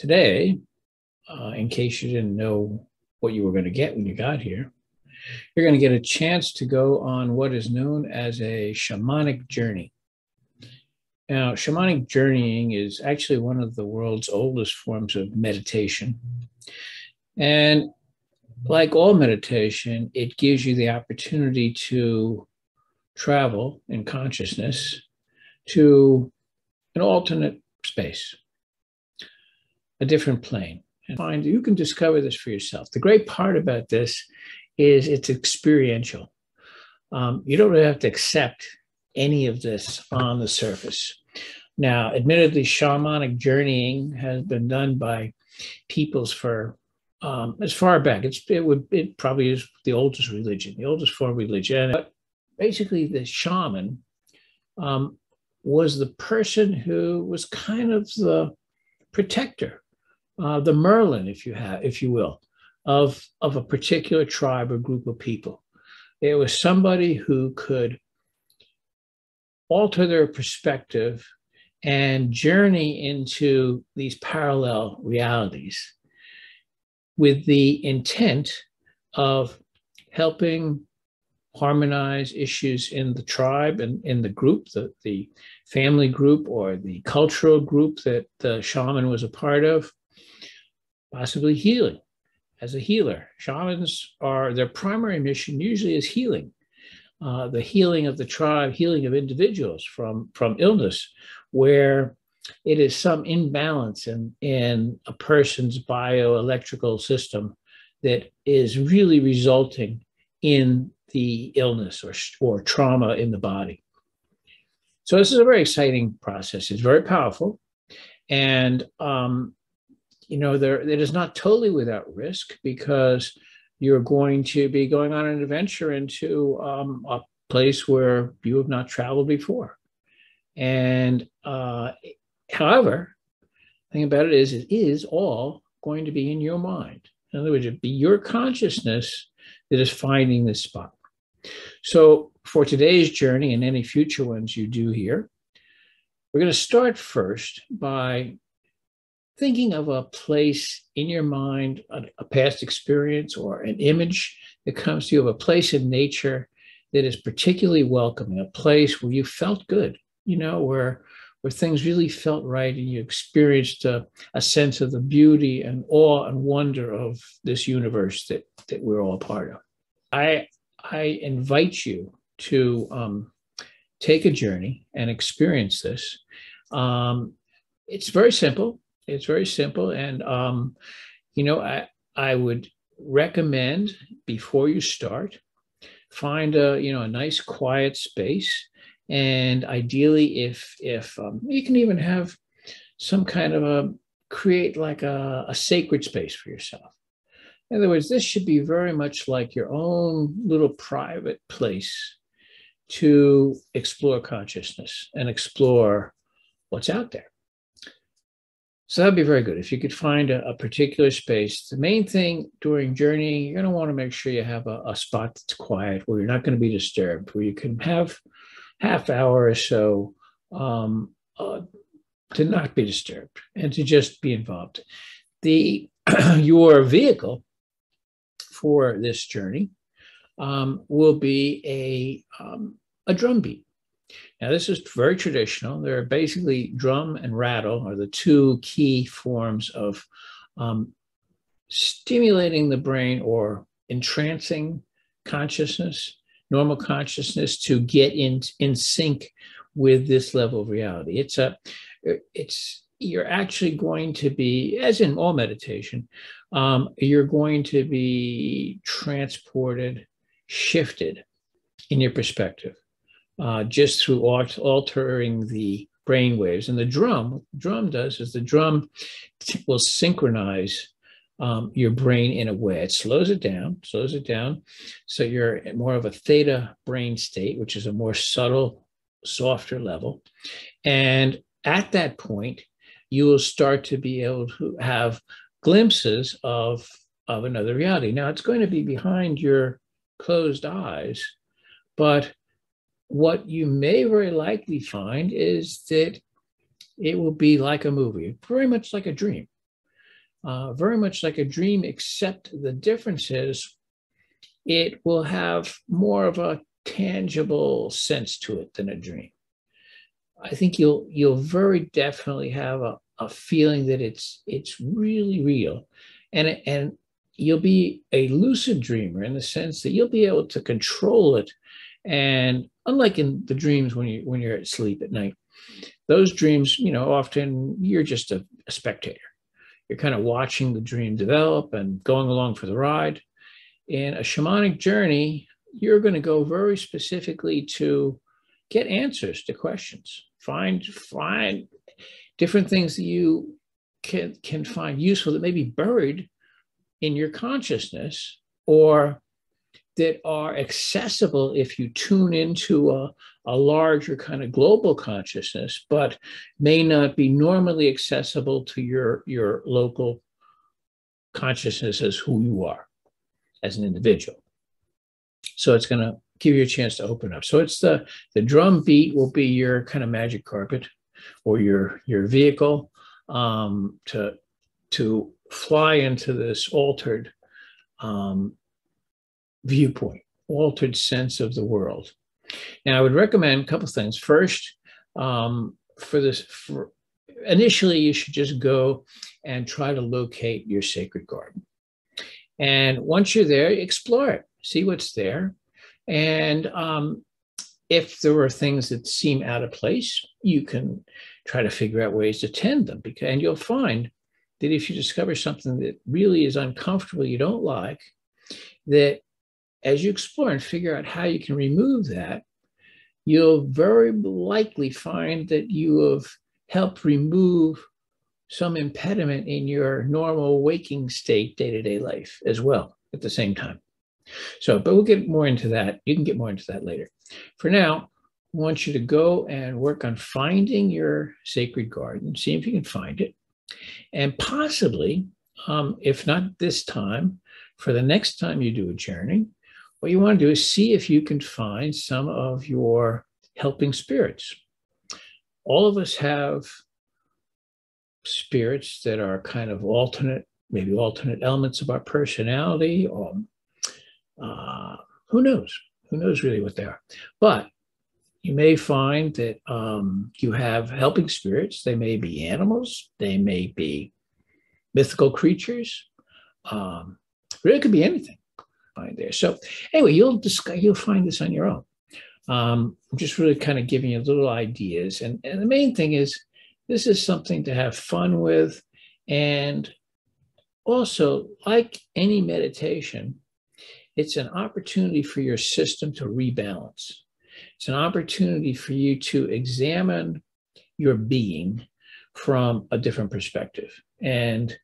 Today, in case you didn't know what you were going to get when you got here, you're going to get a chance to go on what is known as a shamanic journey. Now, shamanic journeying is actually one of the world's oldest forms of meditation. And like all meditation, it gives you the opportunity to travel in consciousness to an alternate space, a different plane, and find you can discover this for yourself. The great part about this is it's experiential. You don't really have to accept any of this on the surface. Now, admittedly, shamanic journeying has been done by peoples for as far back. It probably is the oldest religion, the oldest form of religion. But basically, the shaman was the person who was kind of the protector, the Merlin, if you will, of a particular tribe or group of people. It was somebody who could alter their perspective and journey into these parallel realities with the intent of helping harmonize issues in the tribe and in the group, the family group or the cultural group that the shaman was a part of, possibly healing. As a healer, shamans their primary mission usually is healing. The healing of the tribe, healing of individuals from illness, where it is some imbalance in a person's bioelectrical system that is really resulting in the illness or trauma in the body. So this is a very exciting process. It's very powerful. And, it is not totally without risk, because you're going to be going on an adventure into a place where you have not traveled before. And however, the thing about it is all going to be in your mind. In other words, it'd be your consciousness that is finding this spot. So for today's journey and any future ones you do here, we're going to start first by thinking of a place in your mind, a past experience or an image that comes to you of a place in nature that is particularly welcoming, a place where you felt good, where things really felt right and you experienced a sense of the beauty and awe and wonder of this universe that we're all part of. I invite you to take a journey and experience this. It's very simple. It's very simple. And, I would recommend before you start, find a nice quiet space. And ideally, if you can even have some kind of create like a sacred space for yourself. In other words, this should be very much like your own little private place to explore consciousness and explore what's out there. So that'd be very good. If you could find a particular space. The main thing during journeying, you're going to want to make sure you have a spot that's quiet, where you're not going to be disturbed, where you can have half hour or so to not be disturbed and to just be involved. Your vehicle for this journey will be a drum beat. Now, this is very traditional. There are basically drum and rattle are the two key forms of stimulating the brain or entrancing consciousness, normal consciousness, to get in sync with this level of reality. You're actually going to be, as in all meditation, you're going to be transported, shifted in your perspective. Just through altering the brain waves. And what the drum does is the drum will synchronize your brain in a way. It slows it down. So you're at more of a theta brain state, which is a more subtle, softer level. And at that point, you will start to be able to have glimpses of another reality. Now, it's going to be behind your closed eyes, but what you may very likely find is that it will be like a movie, very much like a dream. very much like a dream, except the difference is it will have more of a tangible sense to it than a dream. I think you'll very definitely have a feeling that it's really real, and you'll be a lucid dreamer in the sense that you'll be able to control it. And unlike in the dreams when you're asleep at night, those dreams, often you're just a spectator. You're kind of watching the dream develop and going along for the ride. In a shamanic journey, you're going to go very specifically to get answers to questions. Find different things that you can find useful that may be buried in your consciousness, or that are accessible if you tune into a larger kind of global consciousness, but may not be normally accessible to your local consciousness as who you are as an individual. So it's going to give you a chance to open up. So it's the drum beat will be your kind of magic carpet, or your vehicle to fly into this altered viewpoint, altered sense of the world. Now, I would recommend a couple of things. First, initially, you should just go and try to locate your sacred garden. And once you're there, explore it, see what's there. And if there are things that seem out of place, you can try to figure out ways to tend them. And you'll find that if you discover something that really is uncomfortable, you don't like, that as you explore and figure out how you can remove that, you'll very likely find that you have helped remove some impediment in your normal waking state, day-to-day life as well at the same time. But we'll get more into that. You can get more into that later. For now, I want you to go and work on finding your sacred garden, see if you can find it. And possibly, if not this time, for the next time you do a journey, what you want to do is see if you can find some of your helping spirits. All of us have spirits that are kind of maybe alternate elements of our personality, or who knows? Who knows really what they are? But you may find that you have helping spirits. They may be animals. They may be mythical creatures. Really could be anything find there. So anyway, you'll find this on your own. I'm just really kind of giving you little ideas. And the main thing is, this is something to have fun with. And also, like any meditation, it's an opportunity for your system to rebalance. It's an opportunity for you to examine your being from a different perspective and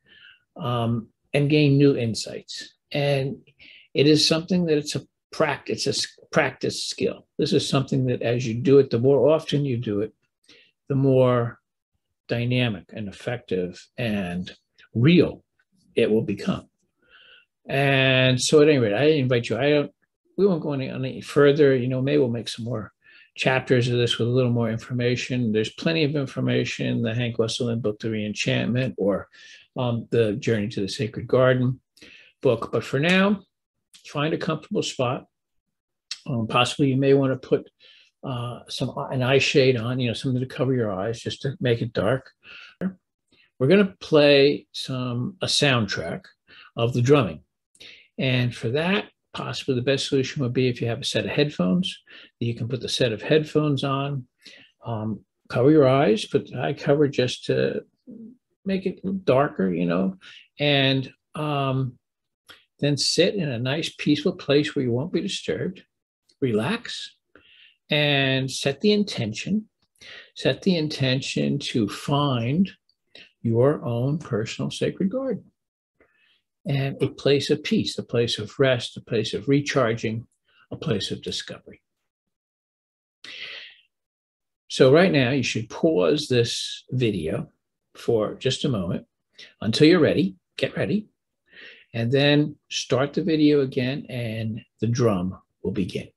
gain new insights. And it is something that it's a practice skill. This is something that as you do it, the more often you do it, the more dynamic and effective and real it will become. And so at any rate, I invite you, we won't go any further, maybe we'll make some more chapters of this with a little more information. There's plenty of information in the Hank Wesselin book, The Reenchantment, or the Journey to the Sacred Garden book. But for now, find a comfortable spot. Possibly you may want to put an eye shade on, something to cover your eyes just to make it dark. We're going to play a soundtrack of the drumming. And for that, possibly the best solution would be if you have a set of headphones, that you can put the set of headphones on, cover your eyes, put the eye cover just to make it darker, and then sit in a nice, peaceful place where you won't be disturbed. Relax and set the intention. Set the intention to find your own personal sacred garden, and a place of peace, a place of rest, a place of recharging, a place of discovery. So right now, you should pause this video for just a moment until you're ready. Get ready. And then start the video again, and the drum will begin.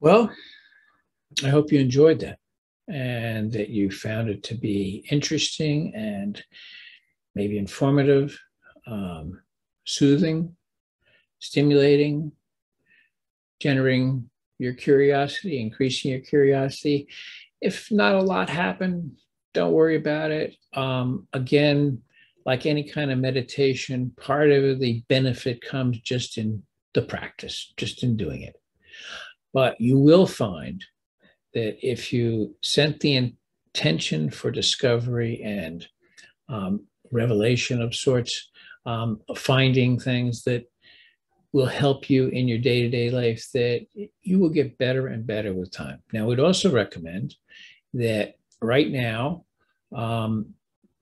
Well, I hope you enjoyed that and that you found it to be interesting and maybe informative, soothing, stimulating, generating your curiosity, increasing your curiosity. If not a lot happened, don't worry about it. Again, like any kind of meditation, part of the benefit comes just in the practice, just in doing it. But you will find that if you set the intention for discovery and revelation of sorts, finding things that will help you in your day-to-day life, that you will get better and better with time. Now, we'd also recommend that right now,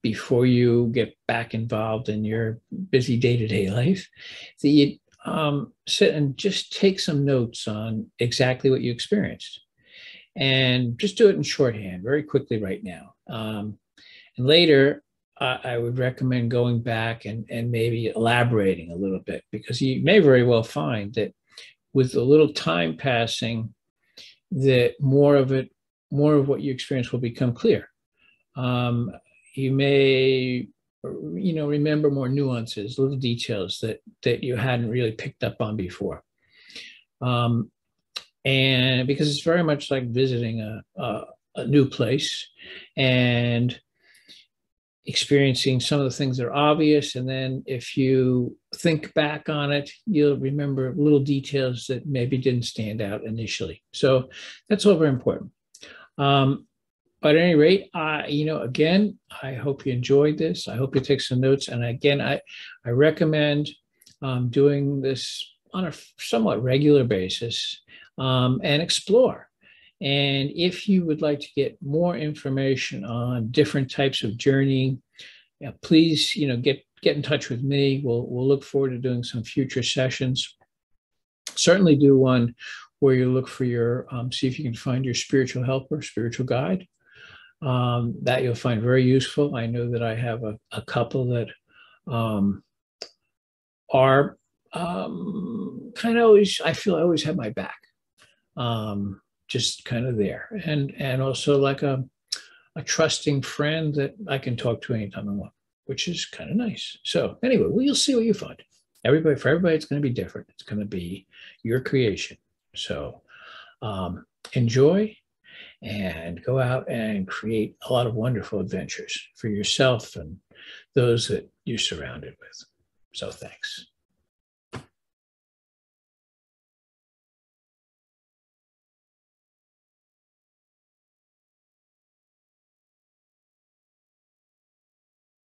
before you get back involved in your busy day-to-day life, that you sit and just take some notes on exactly what you experienced. And just do it in shorthand very quickly right now. And later, I would recommend going back and maybe elaborating a little bit, because you may very well find that with a little time passing, that more of what you experience will become clear. You may, remember more nuances, little details that you hadn't really picked up on before. And because it's very much like visiting a new place and experiencing some of the things that are obvious. And then if you think back on it, you'll remember little details that maybe didn't stand out initially. So that's all very important. But at any rate, again, I hope you enjoyed this. I hope you take some notes. And again, I recommend doing this on a somewhat regular basis, and explore. And if you would like to get more information on different types of journeying, please, get in touch with me. We'll look forward to doing some future sessions. Certainly do one where you look for your, see if you can find your spiritual helper, spiritual guide. That you'll find very useful. I know that I have a couple that are kind of always, I feel I always have my back. Just kind of there, and also like a trusting friend that I can talk to anytime I want, which is kind of nice. So anyway, you'll see what you find. For everybody, it's going to be different. It's going to be your creation. So enjoy and go out and create a lot of wonderful adventures for yourself and those that you're surrounded with. So thanks.